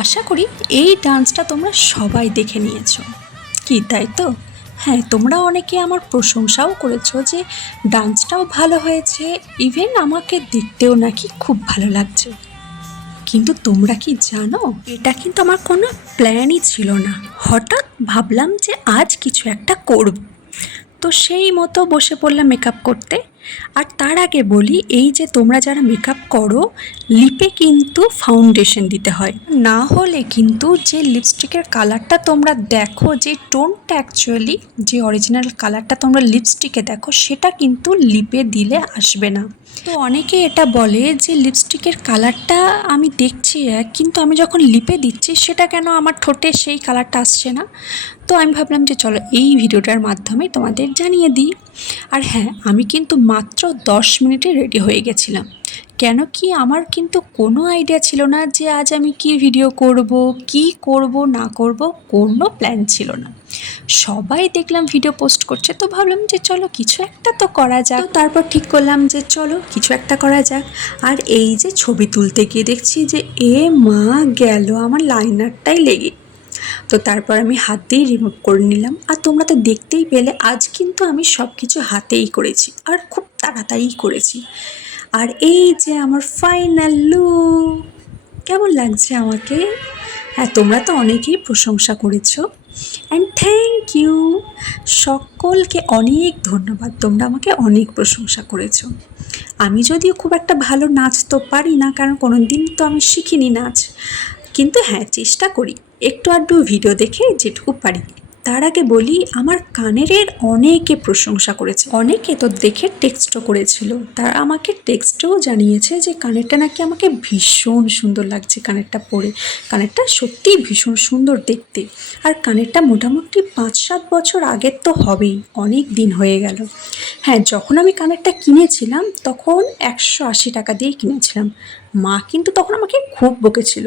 আশা করি এই ডান্সটা তোমরা সবাই দেখে নিয়েছো, কি তাই তো? হ্যাঁ, তোমরা অনেকে আমার প্রশংসাও করেছো যে ডান্সটাও ভালো হয়েছে, ইভেন আমাকে দেখতেও নাকি খুব ভালো লাগছে। কিন্তু তোমরা কি জানো, এটা কিন্তু আমার কোনো প্ল্যানই ছিল না। হঠাৎ ভাবলাম যে আজ কিছু একটা করব, তো সেই মতো বসে পড়লাম মেকআপ করতে। আর তার আগে বলি, এই যে তোমরা যারা মেকআপ করো, লিপে কিন্তু ফাউন্ডেশন দিতে হয়, না হলে কিন্তু যে লিপস্টিকের কালারটা তোমরা দেখো, যে টোনটা অ্যাকচুয়ালি যে অরিজিনাল কালারটা তোমরা লিপস্টিকে দেখো, সেটা কিন্তু লিপে দিলে আসবে না। তো অনেকে এটা বলে যে লিপস্টিকের কালারটা আমি দেখছি এক, কিন্তু আমি যখন লিপে দিচ্ছি সেটা কেন আমার ঠোঁটে সেই কালারটা আসছে না। তো আমি ভাবলাম যে চলো এই ভিডিওটার মাধ্যমে তোমাদের জানিয়ে দিই। আর হ্যাঁ, আমি কিন্তু মাত্র 10 মিনিটে রেডি হয়ে গেছিলাম। কেন কি, আমার কিন্তু কোনো আইডিয়া ছিল না যে আজ আমি কি ভিডিও করব, কি করব না করব, কোনো প্ল্যান ছিল না। সবাই দেখলাম ভিডিও পোস্ট করছে, তো ভাবলাম যে চলো কিছু একটা তো করা যাক। তো তারপর ঠিক করলাম যে চলো কিছু একটা করা যাক। আর এই যে ছবি তুলতে গিয়ে দেখছি যে মা গেল আমার লাইনারটাই লেগে। তো তারপর আমি হাত দিয়েই রিমুভ করে নিলাম। আর তোমরা তো দেখতেই পেলে আজ কিন্তু আমি সব কিছু হাতেই করেছি, আর খুব তাড়াতাড়ি করেছি। আর এই যে আমার ফাইনাল লুক, কেমন লাগছে আমাকে? হ্যাঁ, তোমরা তো অনেকেই প্রশংসা করেছো, অ্যান্ড থ্যাংক ইউ। সকলকে অনেক ধন্যবাদ, তোমরা আমাকে অনেক প্রশংসা করেছো। আমি যদিও খুব একটা ভালো নাচতে পারি না, কারণ কোনো দিন তো আমি শিখিনি নাচ, কিন্তু হ্যাঁ চেষ্টা করি একটু আধটু ভিডিও দেখে যেটুকু পারি। তার আগে বলি, আমার কানের অনেকে প্রশংসা করেছে, অনেকে তো দেখে টেক্সটও করেছিল। তারা আমাকে টেক্সটেও জানিয়েছে যে কানেরটা নাকি আমাকে ভীষণ সুন্দর লাগছে, কানেরটা পরে কানেরটা সত্যিই ভীষণ সুন্দর দেখতে। আর কানেরটা মোটামুটি 5-7 বছর আগের তো হবেই, অনেক দিন হয়ে গেল। হ্যাঁ, যখন আমি কানেরটা কিনেছিলাম তখন 180 টাকা দিয়ে কিনেছিলাম। মা কিন্তু তখন আমাকে খুব বকেছিল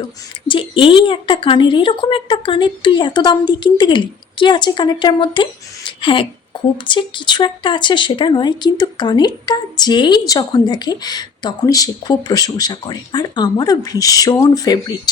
যে এই একটা কানের, এরকম একটা কানের তুই এত দাম দিয়ে কিনতে গেলি, কী আছে কানেরটার মধ্যে? হ্যাঁ, খুব যে কিছু একটা আছে সেটা নয়, কিন্তু কানেরটা যেই যখন দেখে তখনই সে খুব প্রশংসা করে, আর আমারও ভীষণ ফেভারিট।